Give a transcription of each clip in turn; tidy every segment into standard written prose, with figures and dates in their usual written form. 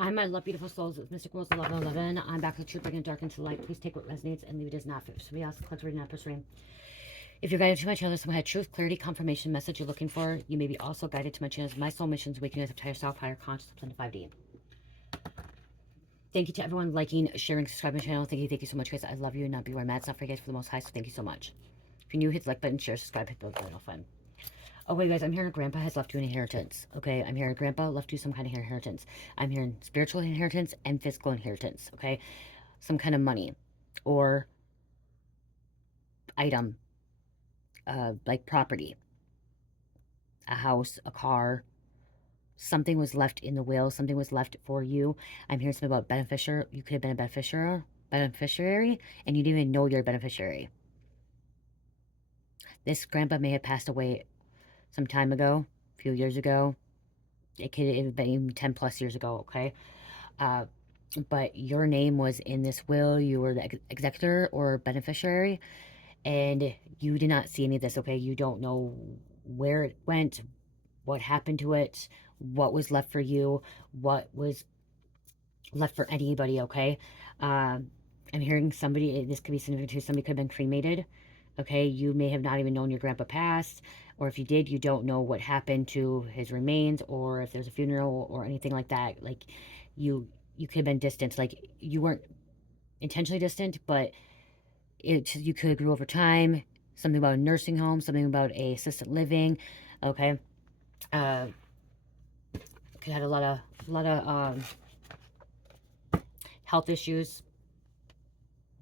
Hi, my love, beautiful souls. It's Mystic Rose 1111. I'm back with the truth, bringing dark into light. Please take what resonates and leave it as not. For somebody else, click reading not pursuing. If you're guided to my channel, someone had truth, clarity, confirmation, message you're looking for. You may be also guided to my channel. My soul missions, waking us up to higher self, higher consciousness, up to 5D. Thank you to everyone liking, sharing, subscribing to my channel. Thank you so much, guys. I love you and not be where I'm at. It's not for you guys, for the most high, so thank you so much. If you're new, hit the like button, share, subscribe, hit the bell button, fun. Oh, wait, guys, I'm hearing Grandpa has left you an inheritance, okay? I'm hearing Grandpa left you some kind of inheritance. I'm hearing spiritual inheritance and physical inheritance, okay? Some kind of money or item, like property, a house, a car. Something was left in the will. Something was left for you. I'm hearing something about beneficiary. You could have been a beneficiary, and you didn't even know you're a beneficiary. This grandpa may have passed away some time ago, a few years ago. It could have been even 10 plus years ago, okay? But your name was in this will. You were the executor or beneficiary, and you did not see any of this, okay? You don't know where it went, what happened to it, what was left for you, what was left for anybody, okay? I'm hearing somebody, this could be significant too, somebody could have been cremated, okay? You may have not even known your grandpa passed, or if you did, you don't know what happened to his remains, or if there's a funeral or anything like that. Like, you could have been distant, like, you weren't intentionally distant, but you could have grew over time. Something about a nursing home, something about a assisted living, okay? Could have had a lot of health issues.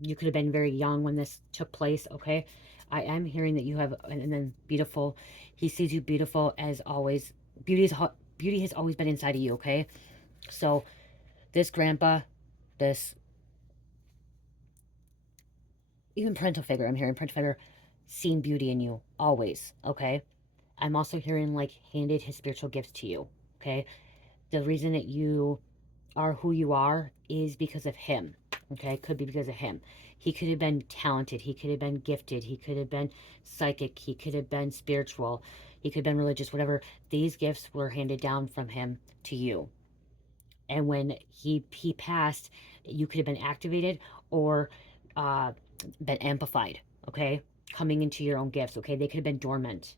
You could have been very young when this took place, okay? I am hearing that you have, and then beautiful. He sees you beautiful as always. Beauty has always been inside of you, okay? So this grandpa, this even parental figure, I'm hearing parental figure, seen beauty in you always, okay? I'm also hearing like handed his spiritual gifts to you, okay? The reason that you are who you are is because of him, okay? It could be because of him. He could have been talented. He could have been gifted. He could have been psychic. He could have been spiritual. He could have been religious, whatever. These gifts were handed down from him to you. And when he passed, you could have been activated or uh, been amplified, okay? Coming into your own gifts, okay? They could have been dormant.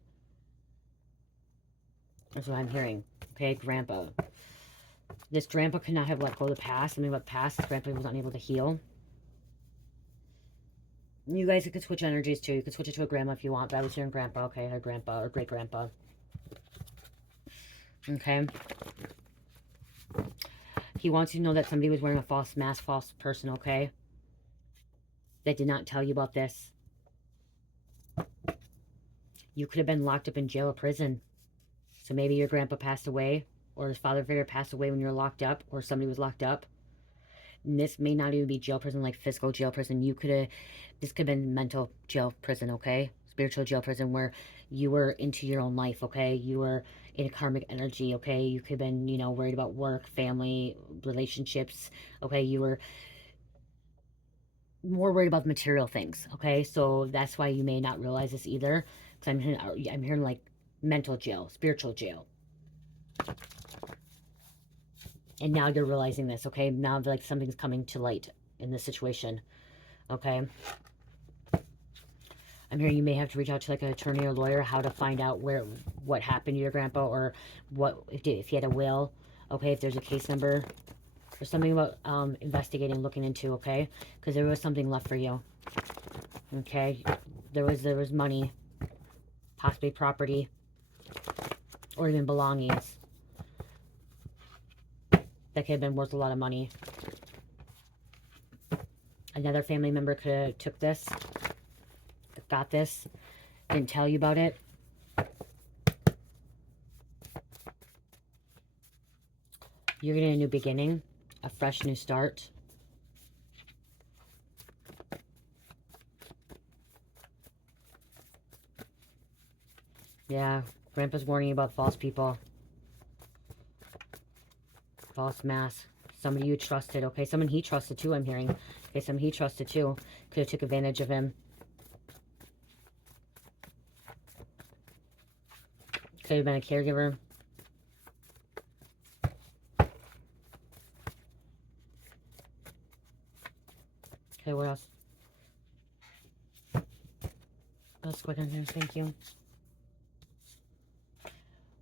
That's what I'm hearing, okay? Grandpa. This grandpa could not have let go of the past. Something about the past. This grandpa was unable to heal. You guys could switch energies too. You could switch it to a grandma if you want, but I was hearing grandpa, okay? Her grandpa or great grandpa. Okay. He wants you to know that somebody was wearing a false mask, false person, okay? That did not tell you about this. You could have been locked up in jail or prison. So maybe your grandpa passed away, or his father figure passed away when you were locked up, or somebody was locked up. And this may not even be jail prison, like physical jail prison. This could have been mental jail prison, okay? Spiritual jail prison where you were into your own life, okay? You were in a karmic energy, okay? You could have been, worried about work, family, relationships, okay? You were more worried about the material things, okay? So that's why you may not realize this either. Because I'm hearing like mental jail, spiritual jail. And now you're realizing this, okay? Now like something's coming to light in this situation, okay? I'm hearing you may have to reach out to like an attorney or lawyer how to find out what happened to your grandpa, or if he had a will, okay? If there's a case number or something about investigating, looking into, okay? Because there was something left for you, okay? There was money, possibly property, or even belongings that could have been worth a lot of money. Another family member could have took this, got this, didn't tell you about it. You're getting a new beginning, a fresh new start. Yeah, Grandpa's warning you about false people. False mask. Somebody you trusted, okay? Someone he trusted too, I'm hearing. Okay, someone he trusted too. Could have took advantage of him. Could have been a caregiver. Okay, what else? Let's go down here. Thank you.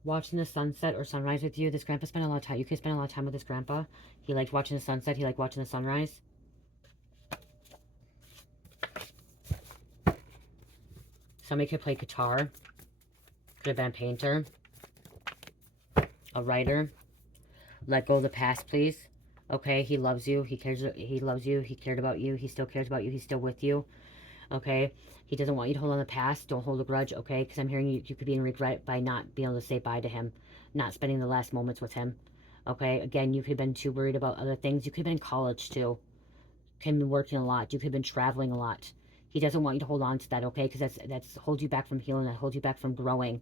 Watching the sunset or sunrise with you. This grandpa spent a lot of time. You could spend a lot of time with this grandpa. He liked watching the sunset. He liked watching the sunrise. Somebody could play guitar. Could have been a painter. A writer. Let go of the past, please. Okay, he loves you. He cares. He loves you. He cared about you. He still cares about you. He's still with you. Okay, he doesn't want you to hold on the past. Don't hold a grudge. Okay, because I'm hearing you could be in regret by not being able to say bye to him, not spending the last moments with him. Okay, again, you could have been too worried about other things. You could have been in college too. Could have been working a lot. You could have been traveling a lot. He doesn't want you to hold on to that. Okay, because that's holds you back from healing. That holds you back from growing.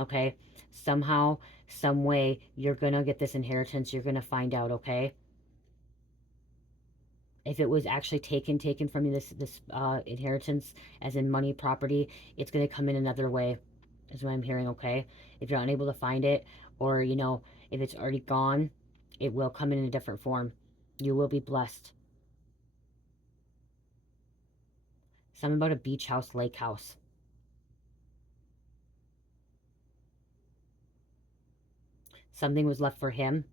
Okay, somehow, some way, you're gonna get this inheritance. You're gonna find out. Okay. If it was actually taken from you, this inheritance, as in money, property, it's going to come in another way, is what I'm hearing. Okay, if you're unable to find it, or if it's already gone, it will come in a different form. You will be blessed. Something about a beach house, lake house. Something was left for him.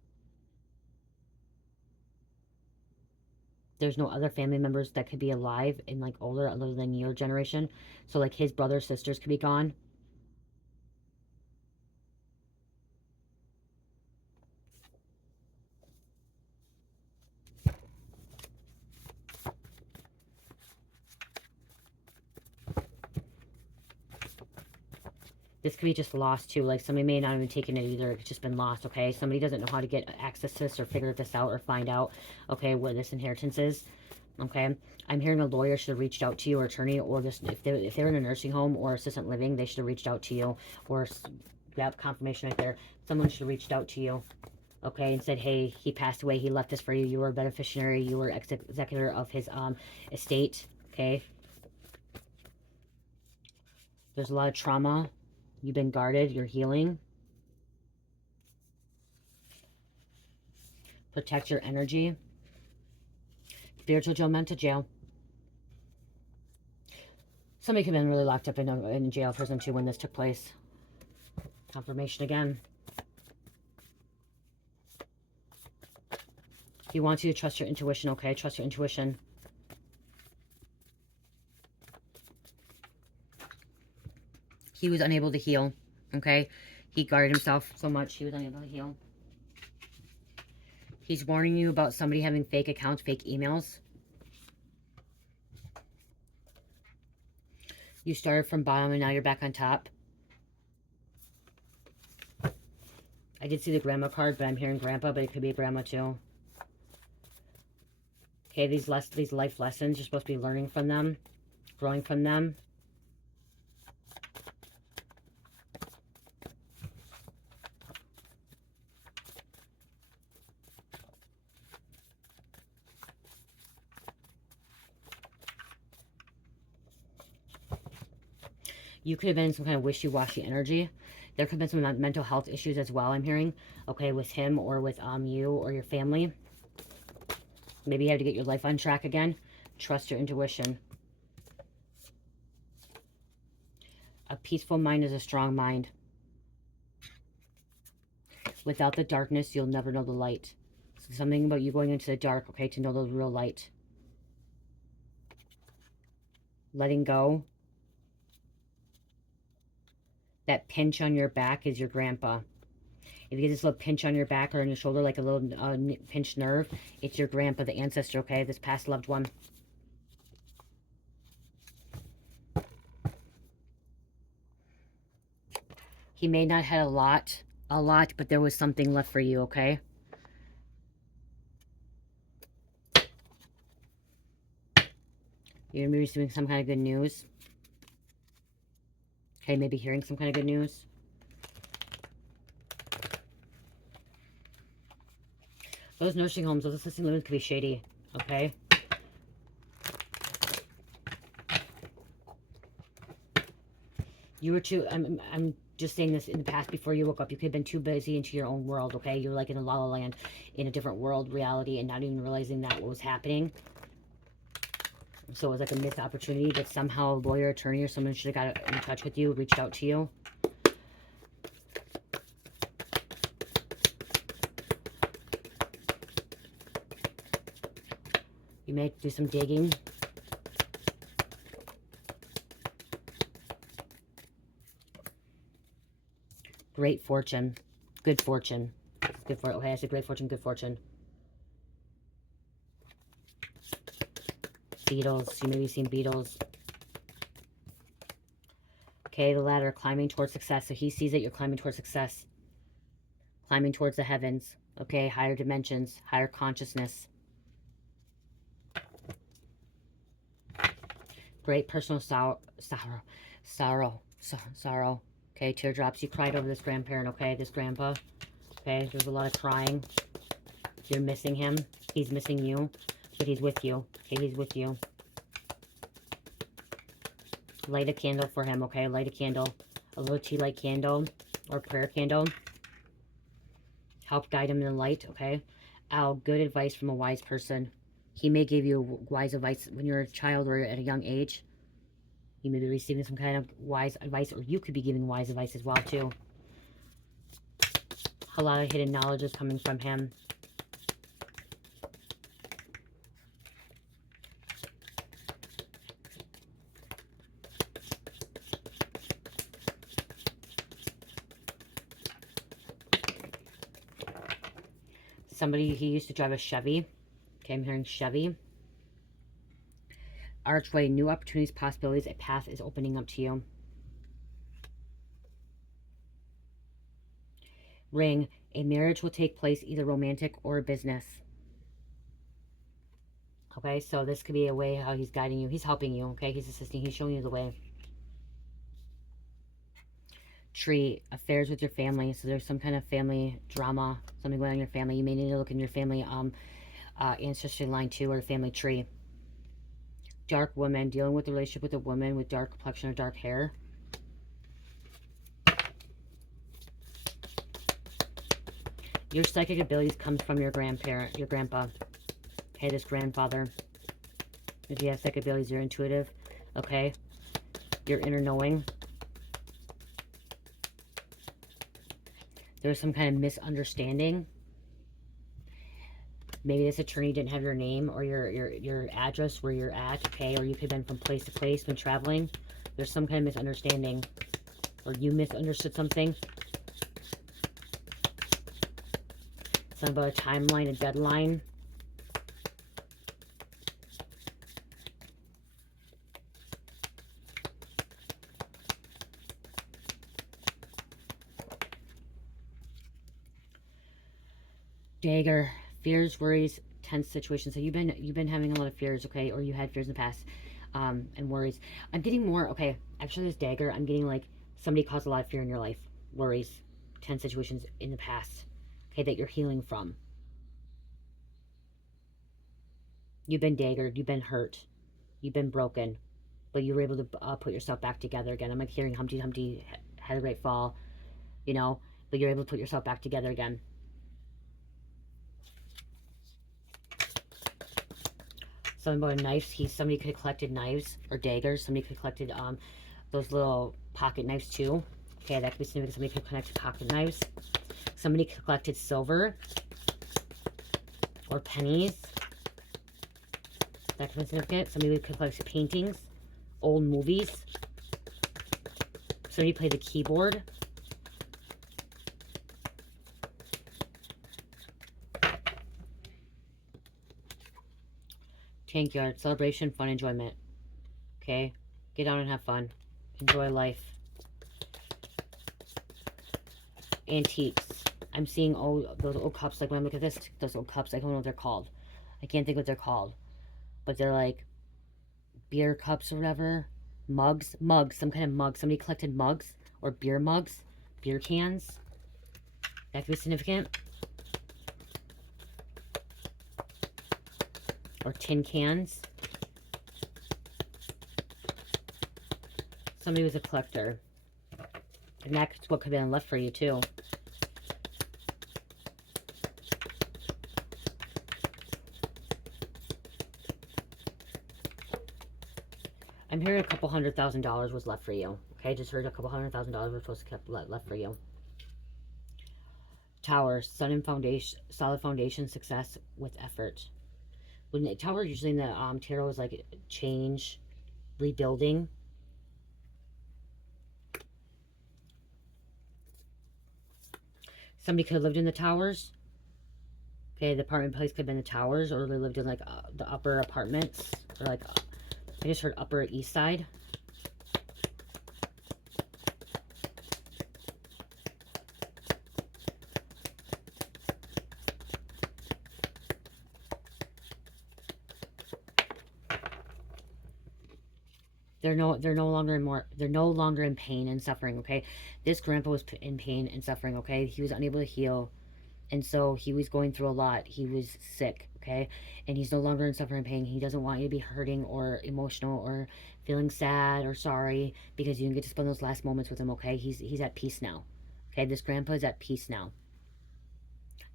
There's no other family members that could be alive and like older other than your generation. So like his brothers, sisters could be gone. This could be just lost too. Like somebody may not have even taken it either. It's just been lost. Okay, somebody doesn't know how to get access to this or figure this out or find out. Okay, where this inheritance is. Okay, I'm hearing a lawyer should have reached out to you, or attorney, or just if they're in a nursing home or assistant living, they should have reached out to you, or that confirmation right there. Someone should have reached out to you. Okay, and said, hey, he passed away. He left this for you. You were a beneficiary. You were executor of his estate. Okay. There's a lot of trauma. You've been guarded. You're healing. Protect your energy. Spiritual jail, mental jail. Somebody could have been really locked up in jail, prison too, when this took place. Confirmation again. He wants you to trust your intuition, okay? Trust your intuition. He was unable to heal, okay? He guarded himself so much, he was unable to heal. He's warning you about somebody having fake accounts, fake emails. You started from bottom and now you're back on top. I did see the grandma card, but I'm hearing grandpa, but it could be a grandma too. Okay, these life lessons, you're supposed to be learning from them, growing from them. You could have been in some kind of wishy-washy energy. There could have been some mental health issues as well, I'm hearing. Okay, with him or with you or your family. Maybe you have to get your life on track again. Trust your intuition. A peaceful mind is a strong mind. Without the darkness, you'll never know the light. So something about you going into the dark, okay, to know the real light. Letting go. That pinch on your back is your grandpa. If you get this little pinch on your back or on your shoulder, like a little pinched nerve, it's your grandpa, the ancestor, okay? This past loved one. He may not have a lot, but there was something left for you, okay? You're going to be receiving some kind of good news. Okay, maybe hearing some kind of good news. Those nursing homes, those assisted living could be shady, okay? You were too, I'm just saying this in the past before you woke up. You could have been too busy into your own world, okay? You're like in a la-la land, in a different world, reality, and not even realizing that what was happening. So it was like a missed opportunity, but somehow a lawyer, attorney, or someone should have got in touch with you, reached out to you. You may do some digging. Great fortune. Good fortune. Good fortune. Okay, I said great fortune, good fortune. Beetles. You may be seeing beetles. Okay, the ladder, climbing towards success. So he sees it, you're climbing towards success. Climbing towards the heavens. Okay, higher dimensions, higher consciousness. Great personal sorrow. Okay, teardrops. You cried over this grandparent, okay, this grandpa. Okay, there's a lot of crying. You're missing him. He's missing you, but he's with you. Okay, he's with you. Light a candle for him, okay? Light a candle. A little tea light candle or prayer candle. Help guide him in the light, okay? Owl, good advice from a wise person. He may give you wise advice when you're a child or at a young age. You may be receiving some kind of wise advice, or you could be giving wise advice as well, too. A lot of hidden knowledge is coming from him. Somebody, he used to drive a Chevy. Okay, I'm hearing Chevy. Archway, new opportunities, possibilities. A path is opening up to you. Ring, a marriage will take place, either romantic or business. Okay, so this could be a way how he's guiding you. He's helping you, okay? He's assisting. He's showing you the way. Tree, affairs with your family. So there's some kind of family drama, something going on in your family. You may need to look in your family ancestry line too, or family tree. Dark woman, dealing with the relationship with a woman with dark complexion or dark hair. Your psychic abilities comes from your grandparent, your grandpa. Okay, this grandfather. If you have psychic abilities, you're intuitive. Okay, your inner knowing. There's some kind of misunderstanding. Maybe this attorney didn't have your name or your address where you're at, okay? Or you could have been from place to place when traveling. There's some kind of misunderstanding. Or you misunderstood something. Something about a timeline, a deadline. Dagger, fears, worries, tense situations. So you've been having a lot of fears, okay, or you had fears in the past, and worries. I'm getting more. Okay, actually, this dagger, I'm getting like somebody caused a lot of fear in your life, worries, tense situations in the past, okay, that you're healing from. You've been daggered, you've been hurt, you've been broken, but you were able to put yourself back together again. I'm like hearing Humpty Dumpty had a great fall, you know, but you're able to put yourself back together again. Something about knives. Somebody could have collected knives or daggers. Somebody could have collected those little pocket knives too. Okay, that could be significant. Somebody could have collected pocket knives. Somebody could have collected silver or pennies. That could be significant. Somebody could have collected paintings, old movies. Somebody played the keyboard. Tank yard, celebration, fun, enjoyment. Okay, get out and have fun. Enjoy life. Antiques. I'm seeing those old cups. Like when I look at this, those old cups, I don't know what they're called. I can't think what they're called. But they're like beer cups or whatever. Mugs. Some kind of mug. Somebody collected mugs or beer mugs. Beer cans. That could be significant. Or tin cans. Somebody was a collector. And that's what could have been left for you too. I'm hearing a couple $100,000 was left for you. Okay, just heard a couple $100,000 was supposed to kept left for you. Tower, sun and foundation, solid foundation, success with effort. When the tower usually in the tarot is like change, rebuilding. Somebody could have lived in the towers. Okay, the apartment place could have been the towers, or they lived in like the upper apartments, or like I just heard Upper East Side. They're no longer in pain and suffering. Okay, this grandpa was in pain and suffering. Okay, he was unable to heal, and so he was going through a lot. He was sick. Okay, and he's no longer in suffering and pain. He doesn't want you to be hurting or emotional or feeling sad or sorry because you didn't get to spend those last moments with him. Okay, he's at peace now. Okay, this grandpa is at peace now.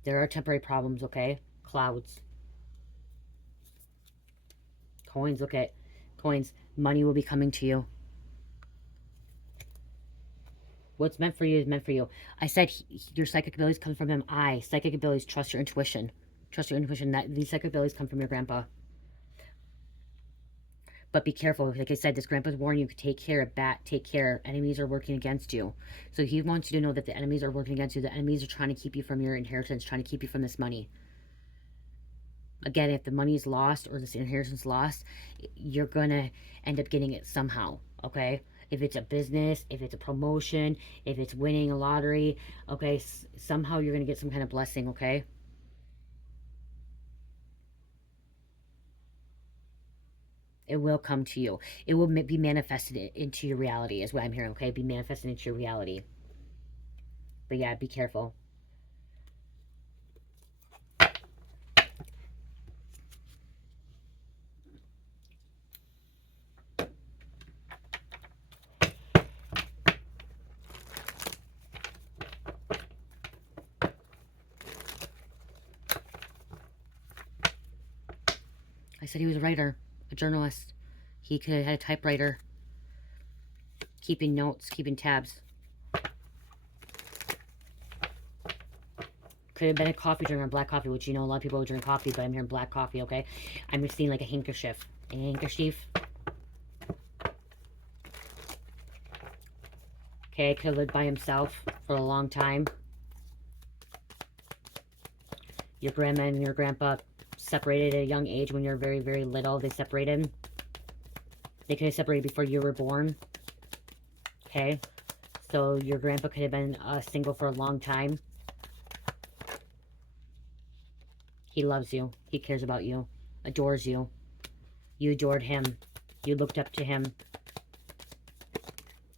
There are temporary problems. Okay, clouds, coins. Look at coins. Money will be coming to you. What's meant for you is meant for you. I said your psychic abilities come from him. Psychic abilities, trust your intuition. Trust your intuition. These psychic abilities come from your grandpa. But be careful. Like I said, this grandpa's warning you. Take care. Take care. Enemies are working against you. So he wants you to know that the enemies are working against you. The enemies are trying to keep you from your inheritance, trying to keep you from this money. Again, if the money is lost or this inheritance lost, you're going to end up getting it somehow. Okay? If it's a business, if it's a promotion, if it's winning a lottery, okay, somehow you're going to get some kind of blessing, okay? It will come to you. It will be manifested into your reality is what I'm hearing, okay? Be manifested into your reality. But yeah, be careful. I said he was a writer, a journalist. He could have had a typewriter, keeping notes, keeping tabs. Could have been a coffee drinker, black coffee, which you know a lot of people drink coffee, but I'm hearing black coffee, okay? I'm just seeing like a handkerchief. A handkerchief. Okay, could have lived by himself for a long time. Your grandma and your grandpa separated at a young age when you were very, very little. They separated. They could have separated before you were born. Okay, so your grandpa could have been single for a long time. He loves you. He cares about you. Adores you. You adored him. You looked up to him.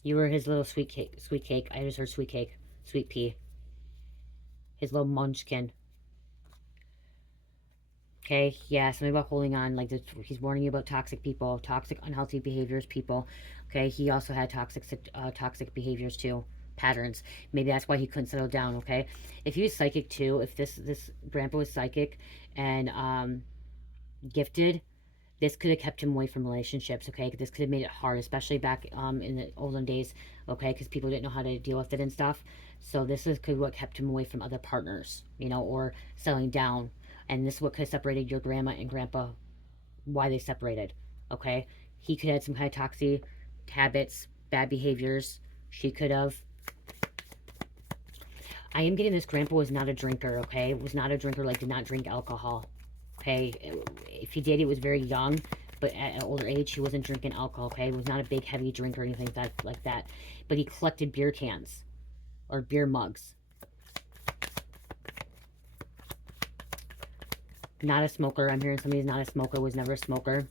You were his little sweet cake. Sweet cake. I just heard sweet cake. Sweet pea. His little munchkin. Okay, yeah, something about holding on. Like, he's warning you about toxic people, toxic, unhealthy behaviors, people. Okay, he also had toxic behaviors too, patterns. Maybe that's why he couldn't settle down. Okay, if he was psychic too, if this grandpa was psychic and gifted, this could have kept him away from relationships. Okay, this could have made it hard, especially back in the olden days. Okay, because people didn't know how to deal with it and stuff. So this is could what kept him away from other partners, you know, or settling down. And this is what could have separated your grandma and grandpa, why they separated. Okay, he could have had some kind of toxic habits, bad behaviors. She could have. I am getting this grandpa was not a drinker. Okay, was not a drinker. Like, did not drink alcohol. Okay, if he did, he was very young, but at an older age, he wasn't drinking alcohol. Okay, he was not a big heavy drinker or anything like that. But he collected beer cans or beer mugs. Not a smoker. I'm hearing somebody's not a smoker, was never a smoker.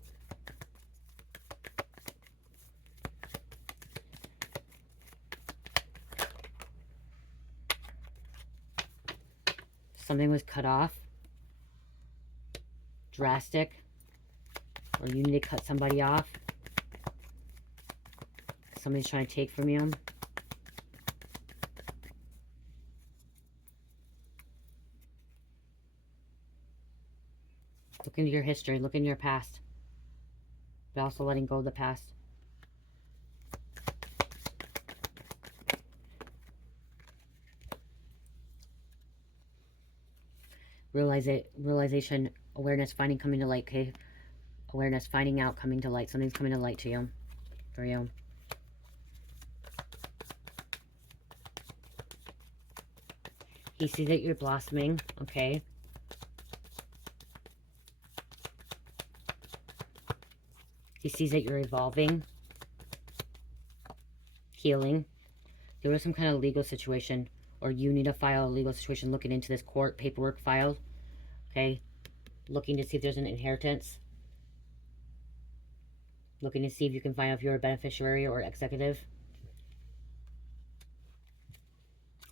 Something was cut off. Drastic. Or you need to cut somebody off. Somebody's trying to take from you. Look into your history. Look into your past. But also letting go of the past. realization, awareness, finding, coming to light, okay? Awareness, finding out, coming to light. Something's coming to light to you, for you. He sees that you're blossoming, okay? He sees that you're evolving, healing. There was some kind of legal situation, or you need to file a legal situation, looking into this court paperwork filed, okay? Looking to see if there's an inheritance. Looking to see if you can find out if you're a beneficiary or executive.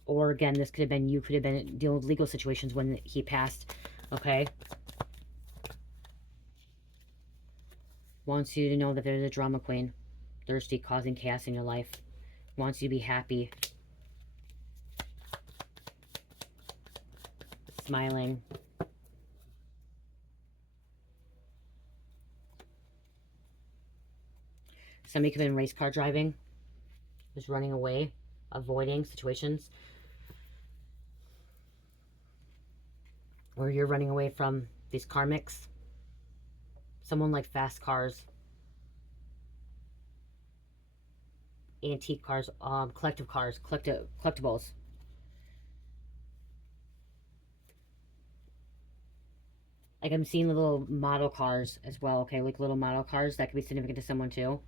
Or again, this could have been, you could have been dealing with legal situations when he passed, okay? Wants you to know that there's a drama queen. Thirsty, causing chaos in your life. Wants you to be happy. Smiling. Somebody could have been race car driving. Just running away. Avoiding situations. Or you're running away from these karmics. Someone like fast cars. Antique cars. Collective cars. Collectibles. Like I'm seeing little model cars as well, okay? Like little model cars. That could be significant to someone too.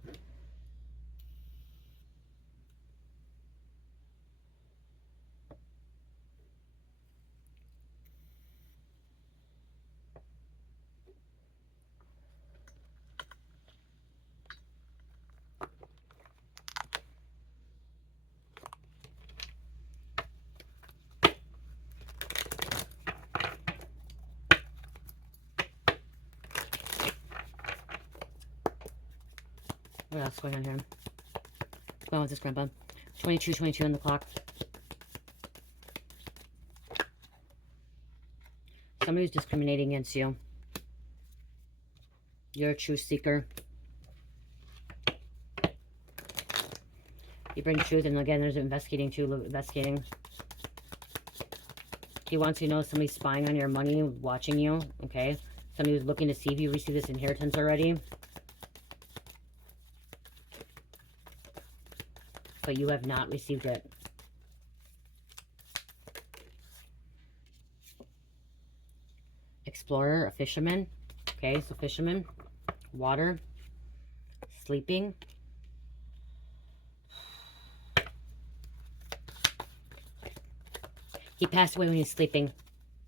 What else is going on here? What's going on with this, Grandpa? 22 on the clock. Somebody who's discriminating against you. You're a true seeker. You bring truth, and again, there's investigating too, investigating. He wants you to know somebody's spying on your money, watching you, okay? Somebody who's looking to see if you receive this inheritance already. But you have not received it. Explorer, a fisherman. Okay, so fisherman. Water. Sleeping. He passed away when he was sleeping.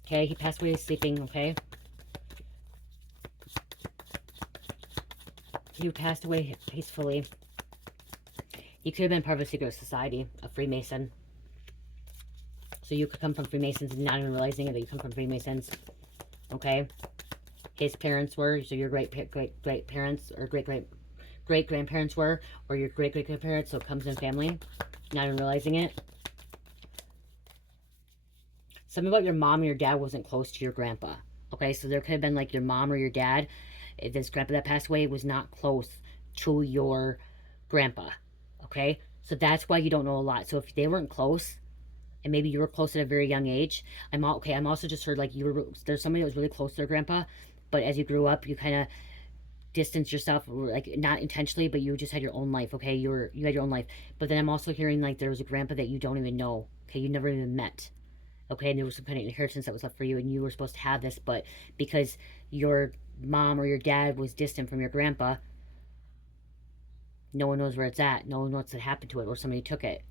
Okay, he passed away when he was sleeping, okay? He passed away peacefully. He could have been part of a secret society, a Freemason. So you could come from Freemasons and not even realizing it, that you come from Freemasons. Okay? His parents were, so your great parents or great grandparents were, or your great grandparents, so it comes in family, not even realizing it. Something about your mom and your dad wasn't close to your grandpa. Okay, so there could have been like your mom or your dad, this grandpa that passed away was not close to your grandpa. Okay, so that's why you don't know a lot. So if they weren't close, and maybe you were close at a very young age, I'm also just heard like there's somebody that was really close to their grandpa, but as you grew up, you kind of distanced yourself, like not intentionally, but you just had your own life. Okay, you had your own life. But then I'm also hearing like there was a grandpa that you don't even know. Okay, you never even met. Okay, and there was some kind of inheritance that was left for you, and you were supposed to have this, but because your mom or your dad was distant from your grandpa, no one knows where it's at. No one knows what happened to it, or somebody took it.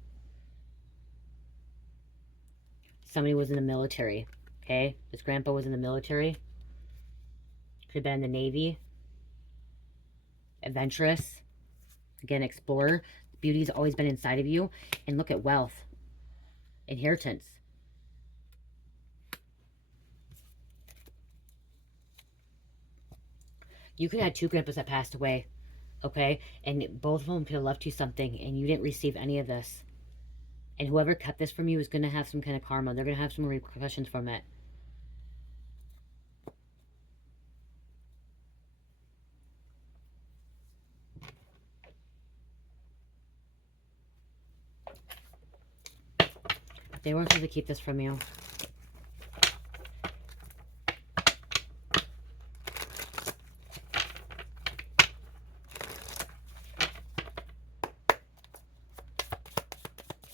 Somebody was in the military. Okay, this grandpa was in the military. Could have been in the Navy. Adventurous. Again, explorer. Beauty's always been inside of you. And look at wealth. Inheritance. You could have had two grandpas that passed away. Okay, and both of them could have left you something, and you didn't receive any of this. And whoever kept this from you is going to have some kind of karma. They're going to have some repercussions from it. They weren't supposed to keep this from you.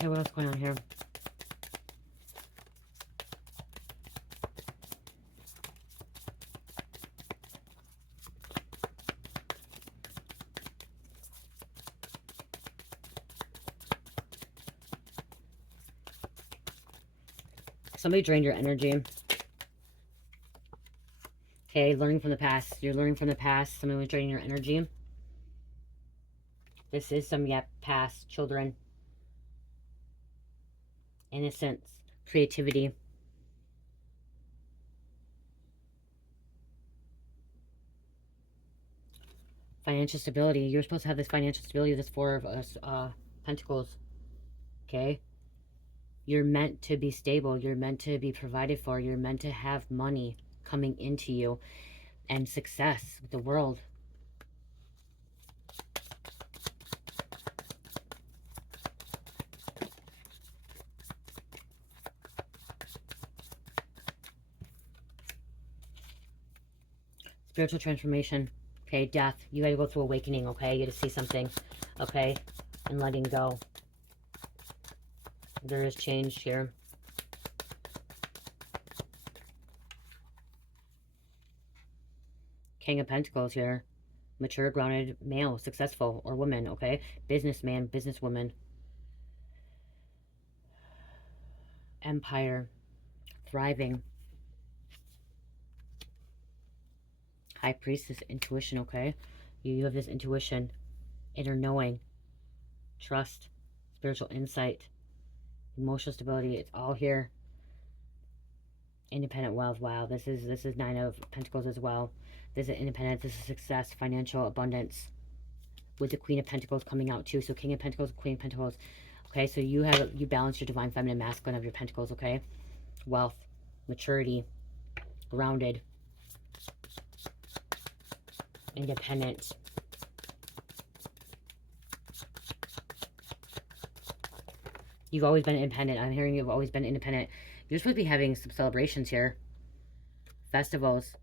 Okay, what else going on here? Somebody drained your energy. Okay, learning from the past. You're learning from the past. Somebody was draining your energy. This is some, past children. Innocence. Creativity. Financial stability. You're supposed to have this financial stability, this Four of Pentacles. Okay? You're meant to be stable. You're meant to be provided for. You're meant to have money coming into you and success with the world. Spiritual transformation. Okay, death. You got to go through awakening, okay? You got to see something, okay? And letting go. There is change here. King of Pentacles here. Mature, grounded male, successful, or woman, okay? Businessman, businesswoman. Empire. Thriving. High Priestess, intuition, okay? You have this intuition, inner knowing, trust, spiritual insight, emotional stability. It's all here. Independent wealth. Wow, this is Nine of Pentacles as well. This is independence. This is success, financial abundance. With the Queen of Pentacles coming out too. So King of Pentacles, Queen of Pentacles. Okay, so you balance your divine feminine masculine of your pentacles, okay? Wealth, maturity, grounded, independent. You've always been independent. I'm hearing you've always been independent. You're supposed to be having some celebrations here. Festivals.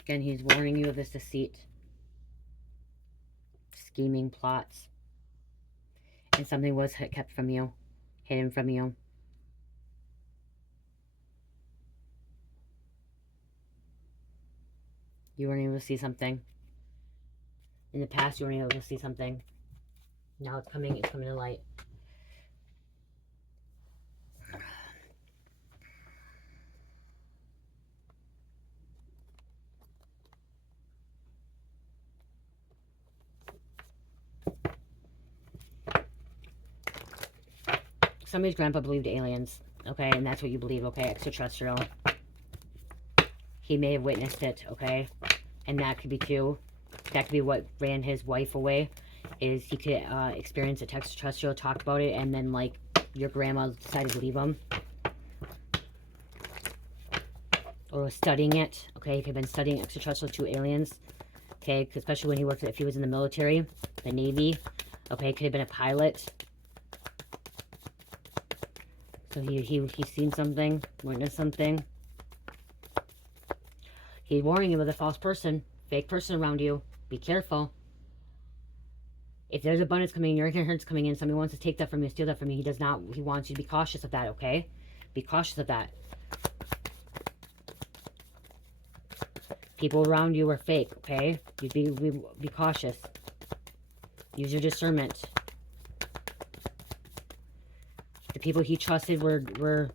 Again, he's warning you of this deceit. Scheming plots. And something was kept from you. Hidden from you. You weren't able to see something. In the past, you weren't able to see something. Now it's coming to light. Somebody's grandpa believed aliens, okay? And that's what you believe, okay? Extraterrestrial. He may have witnessed it, okay? And that could be too. That could be what ran his wife away. Is he could experience it. Extraterrestrial, talked about it, and then, like, your grandma decided to leave him. Or was studying it, okay? If he'd been studying extraterrestrial to aliens, okay? Especially when he worked, if he was in the military, the Navy, okay? Could have been a pilot. So he's seen something, witnessed something. He's warning you with a false person, fake person around you. Be careful. If there's abundance coming in, your inheritance coming in, somebody wants to take that from you, steal that from you. He does not. He wants you to be cautious of that, okay? Be cautious of that. People around you are fake, okay? You be cautious. Use your discernment. The people he trusted were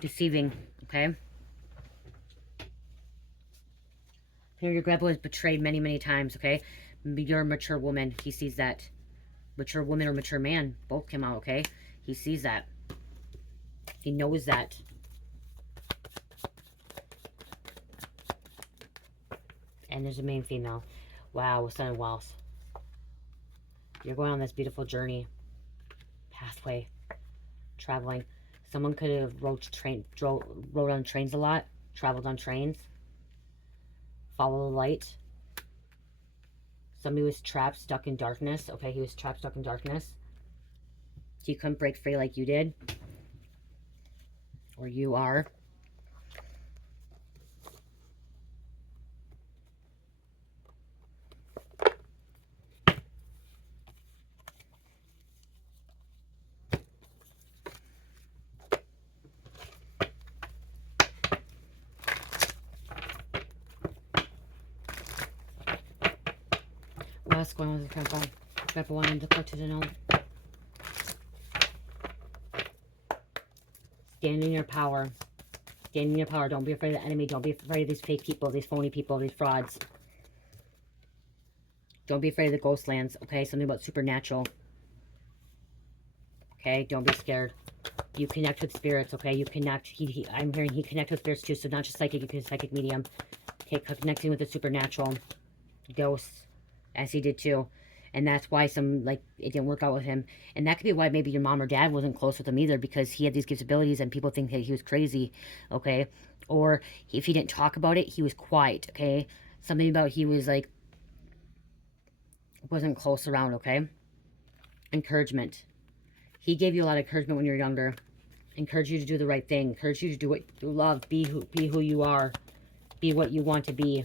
deceiving, okay? Here, your grandpa was betrayed many, many times, okay? You're a mature woman. He sees that. Mature woman or mature man. Both come out, okay? He sees that. He knows that. And there's a main female. Wow, with Sun and Wealth. You're going on this beautiful journey. Pathway. Traveling. Someone could have rode on trains a lot. Traveled on trains. Follow the light. Somebody was trapped, stuck in darkness. Okay, he was trapped, stuck in darkness. So you couldn't break free like you did. Or you are. what's going on with Grandpa? Grandpa wanted the court to know. Stand in your power. Stand in your power. Don't be afraid of the enemy. Don't be afraid of these fake people, these phony people, these frauds. Don't be afraid of the ghost lands, okay? Something about supernatural. Okay? Don't be scared. You connect with spirits, okay? You connect. I'm hearing he connects with spirits too, so not just psychic, you can psychic medium. Okay, connecting with the supernatural. Ghosts, as he did too. And that's why it didn't work out with him. And that could be why maybe your mom or dad wasn't close with him either, because he had these gifts abilities and people think that he was crazy, okay? Or if he didn't talk about it, he was quiet, okay? Something about he was like, wasn't close around, okay? Encouragement. He gave you a lot of encouragement when you were younger. Encourage you to do the right thing. Encourage you to do what you love. Be who you are. Be what you want to be.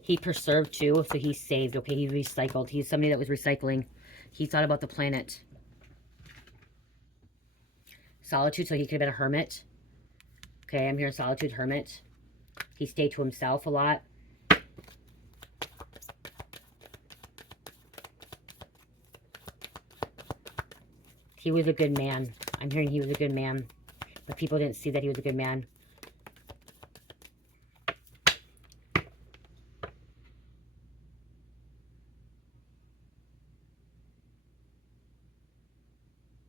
He preserved too, so he saved, okay? He recycled. He's somebody that was recycling. He thought about the planet. Solitude, so he could have been a hermit. Okay, I'm hearing solitude, hermit. He stayed to himself a lot. He was a good man. I'm hearing he was a good man. But people didn't see that he was a good man.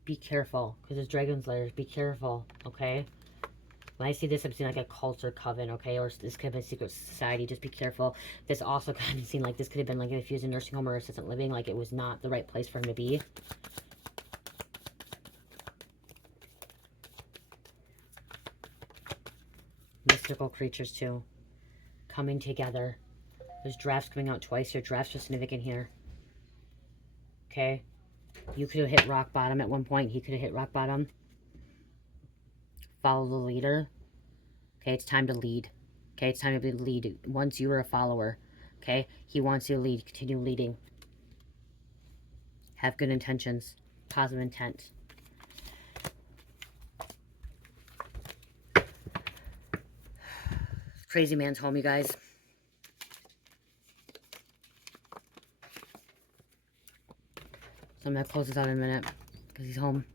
Be careful, because there's dragon slayers. Be careful, okay? When I see this, I'm seeing like a cult or coven, okay? Or this could have been a secret society. Just be careful. This also kind of seemed like this could have been like if he was in nursing home or assisted living. Like it was not the right place for him to be. Mystical creatures too. Coming together. There's drafts coming out twice here. Drafts are significant here. Okay? You could have hit rock bottom at one point. He could have hit rock bottom. Follow the leader. Okay, it's time to lead. Okay, it's time to be lead. Once you were a follower. Okay? He wants you to lead. Continue leading. Have good intentions. Positive intent. Crazy man's home, you guys. So I'm going to close this out in a minute. Because he's home.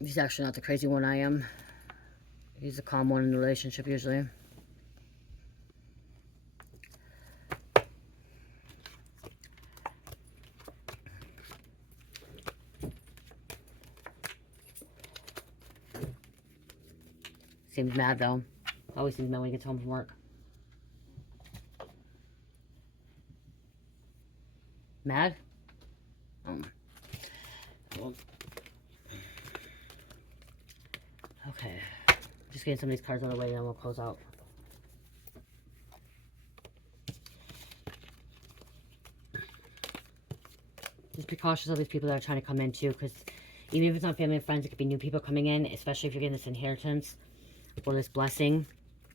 He's actually not the crazy one I am. He's the calm one in the relationship usually. Seems mad though. Always seems mad when he gets home from work. Mad? Well, okay. Just getting some of these cards out of the way and then we'll close out. Just be cautious of these people that are trying to come in too, because even if it's not family and friends, it could be new people coming in, especially if you're getting this inheritance or this blessing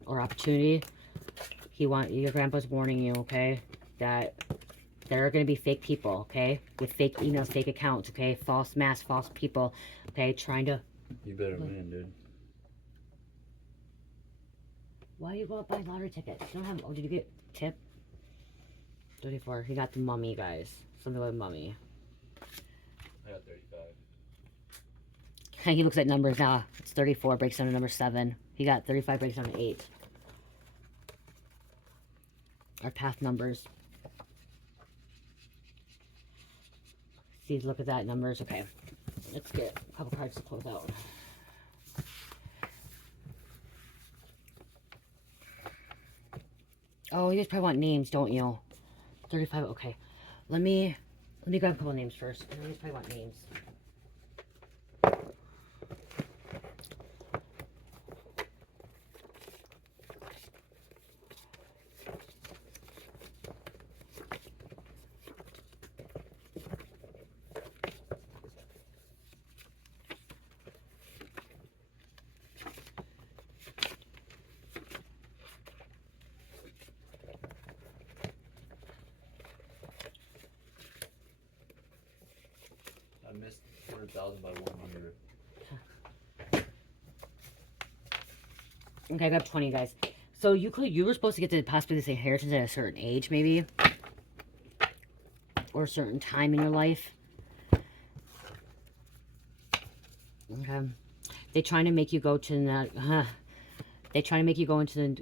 or opportunity. Your grandpa's warning you, okay, that there are going to be fake people, okay, with fake emails, fake accounts, okay, false masks, false people, okay, trying to... You better win, dude. Why you go out buy lottery tickets? You don't have... Oh, did you get tip? 34. He got the mummy, guys. Something with mummy. I got 35. He looks at numbers now. It's 34, breaks down to number 7. He got 35, breaks down to 8. Our path numbers. See, look at that, numbers. Okay. Let's get a couple cards to close out. Oh, you guys probably want names, don't you? 35, okay. Let me grab a couple names first. You guys probably want names. I missed 400,000 by 100. Okay, I got 20, guys. So you were supposed to get to possibly this inheritance at a certain age, maybe, or a certain time in your life. Okay, they trying to make you go to that. They try to make you go into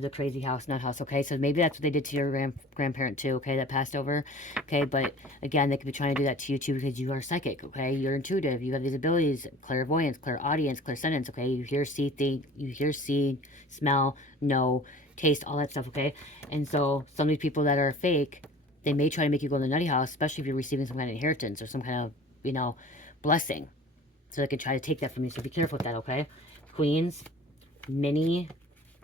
the crazy house, nut house. Okay, so maybe that's what they did to your grandparent too. Okay, that passed over. Okay, but again, they could be trying to do that to you too because you are psychic. Okay, you're intuitive. You have these abilities: clairvoyance, clairaudience, clairsentience. Okay, you hear, see, think. You hear, see, smell, know, taste, all that stuff. Okay, and so some of these people that are fake, they may try to make you go to the nutty house, especially if you're receiving some kind of inheritance or some kind of blessing. So they can try to take that from you. So be careful with that. Okay, Queens. Minnie,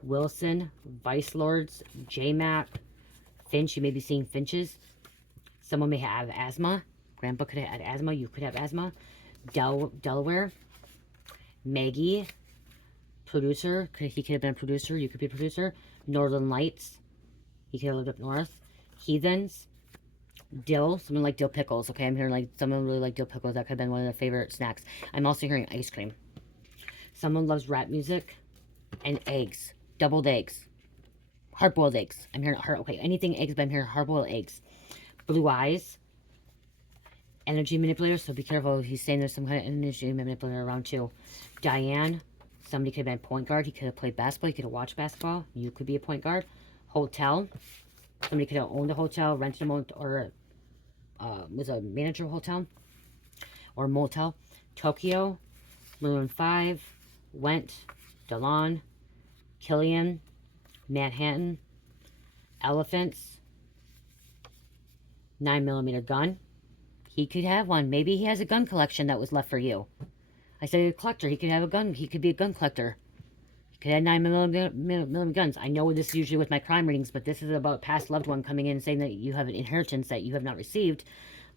Wilson, Vice Lords, J-Mac, Finch. You may be seeing Finches. Someone may have asthma. Grandpa could have had asthma. You could have asthma. Delaware. Maggie, producer. He could have been a producer. You could be a producer. Northern Lights. He could have lived up north. Heathens. Dill. Someone like dill pickles. Okay, I'm hearing like someone really like dill pickles. That could have been one of their favorite snacks. I'm also hearing ice cream. Someone loves rap music. And eggs. Doubled eggs. Hard-boiled eggs. I'm hearing okay, anything eggs, but I'm hearing hard-boiled eggs. Blue eyes. Energy manipulator, so be careful. He's saying there's some kind of energy manipulator around too. Diane. Somebody could have been point guard. He could have played basketball. He could have watched basketball. You could be a point guard. Hotel. Somebody could have owned a hotel, rented a motel, or was a manager of a hotel. Or motel. Tokyo. Maroon 5. Went. Delon. Killian, Manhattan, Elephants, 9mm gun. He could have one. Maybe he has a gun collection that was left for you. I said a collector. He could have a gun. He could be a gun collector. He could have 9mm guns. I know this is usually with my crime readings, but this is about a past loved one coming in saying that you have an inheritance that you have not received.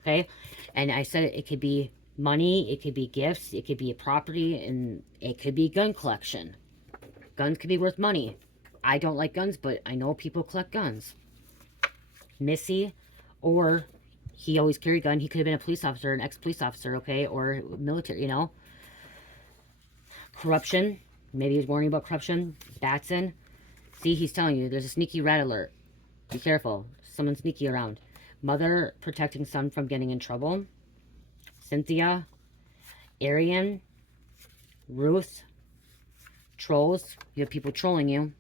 Okay? And I said it could be money, it could be gifts, it could be a property, and it could be gun collection. Guns could be worth money. I don't like guns, but I know people collect guns. Missy, or he always carried a gun. He could have been a police officer, an ex-police officer, okay, or military, Corruption. Maybe he's warning about corruption. Batson. See, he's telling you, there's a sneaky rat alert. Be careful. Someone sneaky around. Mother protecting son from getting in trouble. Cynthia. Arian. Ruth. Trolls. You have people trolling you.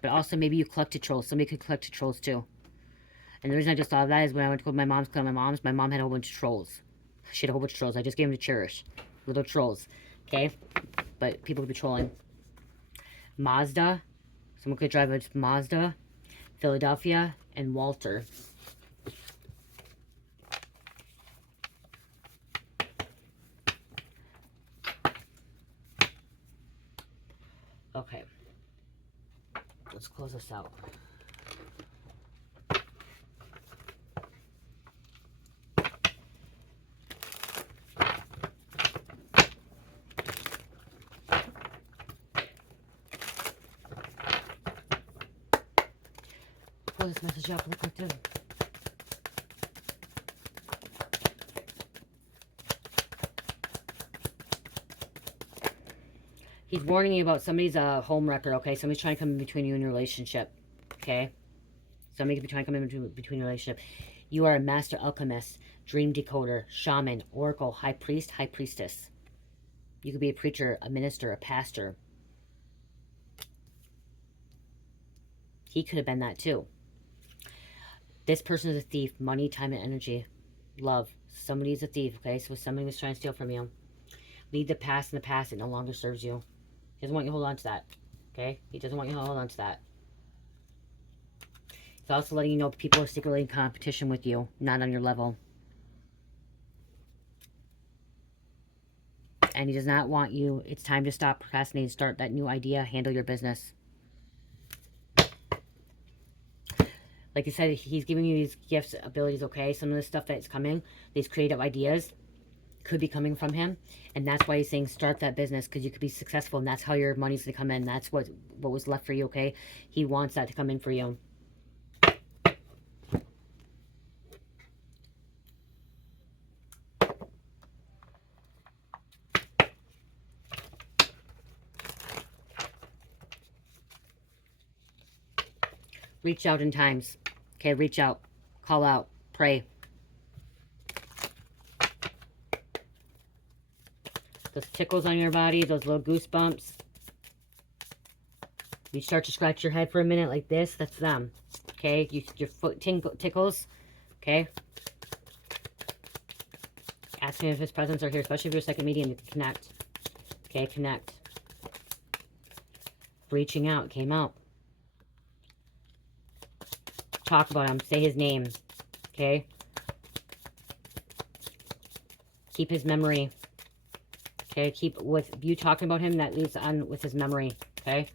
But also maybe you collected trolls. Somebody could collect trolls too. And the reason I just thought of that is when I went to go to my mom's, my mom had a whole bunch of trolls. She had a whole bunch of trolls. I just gave them to Cherish. Little trolls. Okay? But people could be trolling. Mazda. Someone could drive a Mazda. Philadelphia. And Walter. Okay. Let's close this out. Pull this message up real quick too. He's warning you about somebody's home wrecker, okay? Somebody's trying to come in between you and your relationship, okay? Somebody could be trying to come in between your relationship. You are a master alchemist, dream decoder, shaman, oracle, high priest, high priestess. You could be a preacher, a minister, a pastor. He could have been that too. This person is a thief. Money, time, and energy. Love. Somebody's a thief, okay? So somebody was trying to steal from you. Leave the past in the past. It no longer serves you. He doesn't want you to hold on to that, okay? He doesn't want you to hold on to that. He's also letting you know people are secretly in competition with you, not on your level. And he does not want you. It's time to stop procrastinating, start that new idea, handle your business. Like I said, he's giving you these gifts, abilities, okay? Some of the stuff that's coming, these creative ideas, could be coming from him. And that's why he's saying start that business, because you could be successful, and that's how your money's going to come in. That's what was left for you, okay? He wants that to come in for you. Reach out in times. Okay, reach out. Call out. Pray. Those tickles on your body, those little goosebumps. You start to scratch your head for a minute like this, that's them. Okay, your foot tickles. Okay. Ask him if his presence are here, especially if you're a second medium, you can connect. Okay, connect. Reaching out, came out. Talk about him, say his name. Okay. Keep his memory. Okay, keep with you talking about him, that leaves on with his memory. Okay.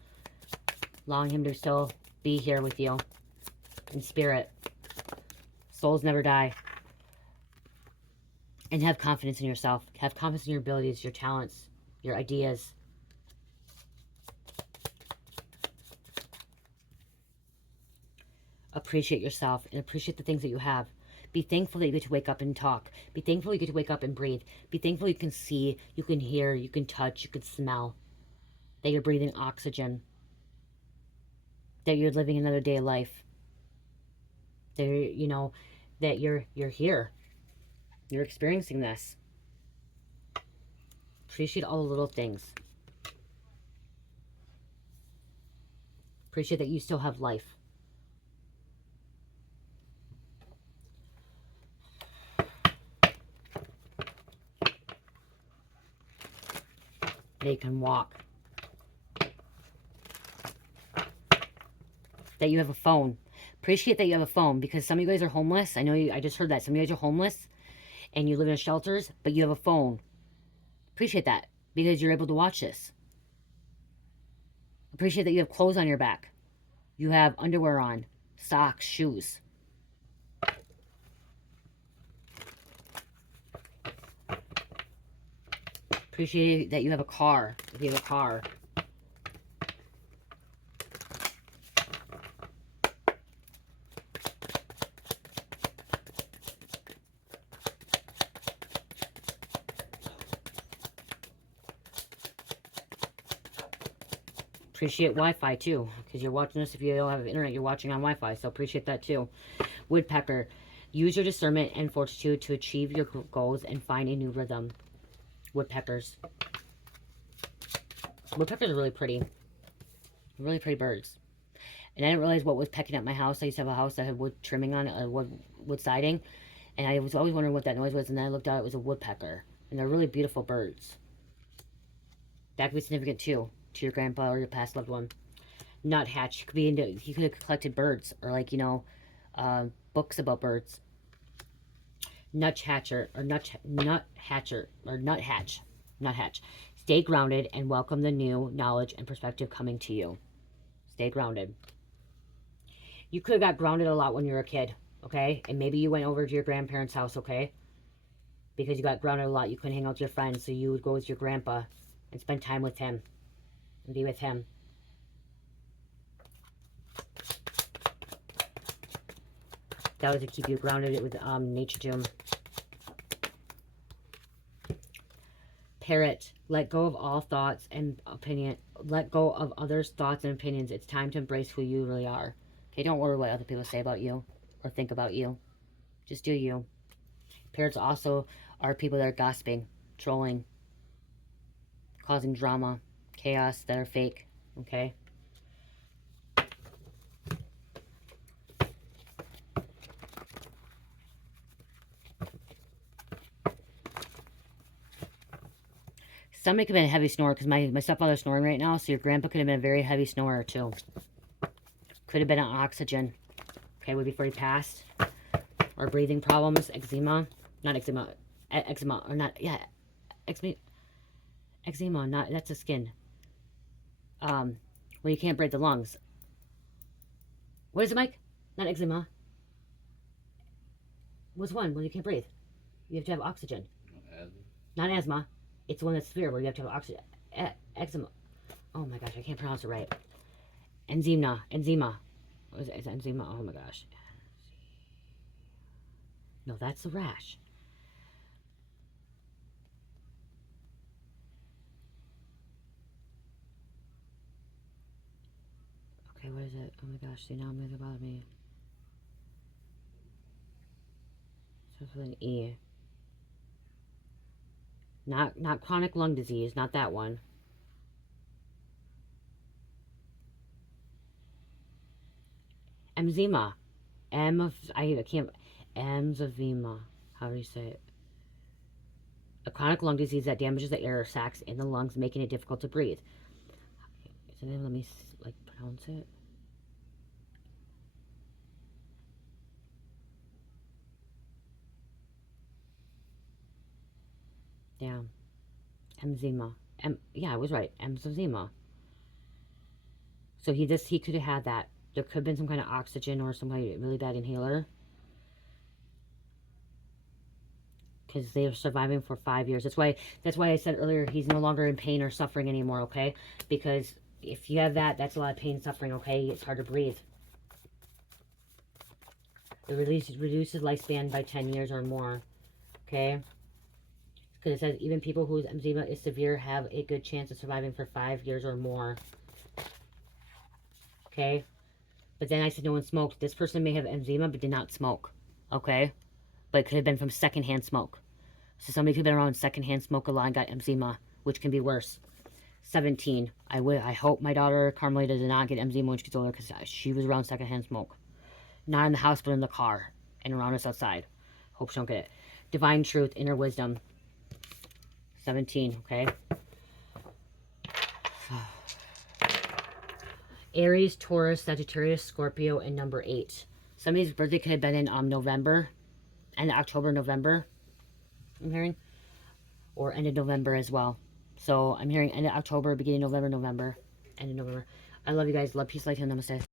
Allowing him to still be here with you in spirit. Souls never die. And have confidence in yourself. Have confidence in your abilities, your talents, your ideas. Appreciate yourself and appreciate the things that you have. Be thankful that you get to wake up and talk. Be thankful you get to wake up and breathe. Be thankful you can see, you can hear, you can touch, you can smell. That you're breathing oxygen. That you're living another day of life. That that you're here. You're experiencing this. Appreciate all the little things. Appreciate that you still have life. They can walk. That you have a phone. Appreciate that you have a phone, because some of you guys are homeless. I know I just heard that. Some of you guys are homeless and you live in shelters, but you have a phone. Appreciate that, because you're able to watch this. Appreciate that you have clothes on your back. You have underwear on, socks, shoes. Appreciate that you have a car, if you have a car. Appreciate Wi-Fi too, because you're watching this. If you don't have internet, you're watching on Wi-Fi, so appreciate that too. Woodpecker, use your discernment and fortitude to achieve your goals and find a new rhythm. Woodpeckers. Woodpeckers are really pretty. Really pretty birds. And I didn't realize what was pecking at my house. I used to have a house that had wood trimming on it, wood siding. And I was always wondering what that noise was, and then I looked out, it was a woodpecker. And they're really beautiful birds. That could be significant too, to your grandpa or your past loved one. Nuthatch, could be into, he could have collected birds, or like, books about birds. Nuthatcher, or nuthatch. Stay grounded and welcome the new knowledge and perspective coming to you. Stay grounded. You could have got grounded a lot when you were a kid, okay? And maybe you went over to your grandparents' house, okay? Because you got grounded a lot. You couldn't hang out with your friends, so you would go with your grandpa and spend time with him and be with him. That was to keep you grounded with nature to him. Parrot, let go of all thoughts and opinion. Let go of others' thoughts and opinions. It's time to embrace who you really are. Okay, don't worry what other people say about you or think about you. Just do you. Parrots also are people that are gossiping, trolling, causing drama, chaos, that are fake. Okay? Somebody could have been a heavy snorer, because my stepfather's snoring right now, so your grandpa could have been a very heavy snorer too. Could have been on oxygen. Okay, way before he passed. Or breathing problems, eczema. Not eczema. Eczema, or not, yeah. Eczema, not, that's the skin. Well, you can't breathe the lungs. What is it, Mike? Not eczema. What's one? Well, you can't breathe. You have to have oxygen. Asthma. Not asthma. It's one that's severe where you have to have oxygen. Eczema. Oh my gosh, I can't pronounce it right. Eczema. What is it? Is it eczema? Oh my gosh. No, that's the rash. Okay, what is it? Oh my gosh, see, now I'm gonna bother me. Starts with an E. Not chronic lung disease, not that one. Emphysema. I can't. Emphysema. How do you say it? A chronic lung disease that damages the air sacs in the lungs, making it difficult to breathe. So then let me like pronounce it. Yeah, emphysema. Yeah, I was right. Emphysema. So he could have had that. There could have been some kind of oxygen or some kind of really bad inhaler. Because they're surviving for 5 years. That's why I said earlier he's no longer in pain or suffering anymore, okay? Because if you have that, that's a lot of pain and suffering, okay? It's hard to breathe. It reduces lifespan by 10 years or more, okay? Because it says even people whose emphysema is severe have a good chance of surviving for 5 years or more. Okay? But then I said no one smoked. This person may have emphysema but did not smoke. Okay? But it could have been from secondhand smoke. So somebody could have been around secondhand smoke a lot and got emphysema, which can be worse. 17. I hope my daughter Carmelita did not get emphysema when she gets older because she was around secondhand smoke. Not in the house, but in the car and around us outside. Hope she don't get it. Divine truth, inner wisdom. 17, okay? Aries, Taurus, Sagittarius, Scorpio, and number 8. Somebody's birthday could have been in November, and October, November, I'm hearing. Or end of November as well. So I'm hearing end of October, beginning of November, end of November. I love you guys. Love, peace, light, and namaste.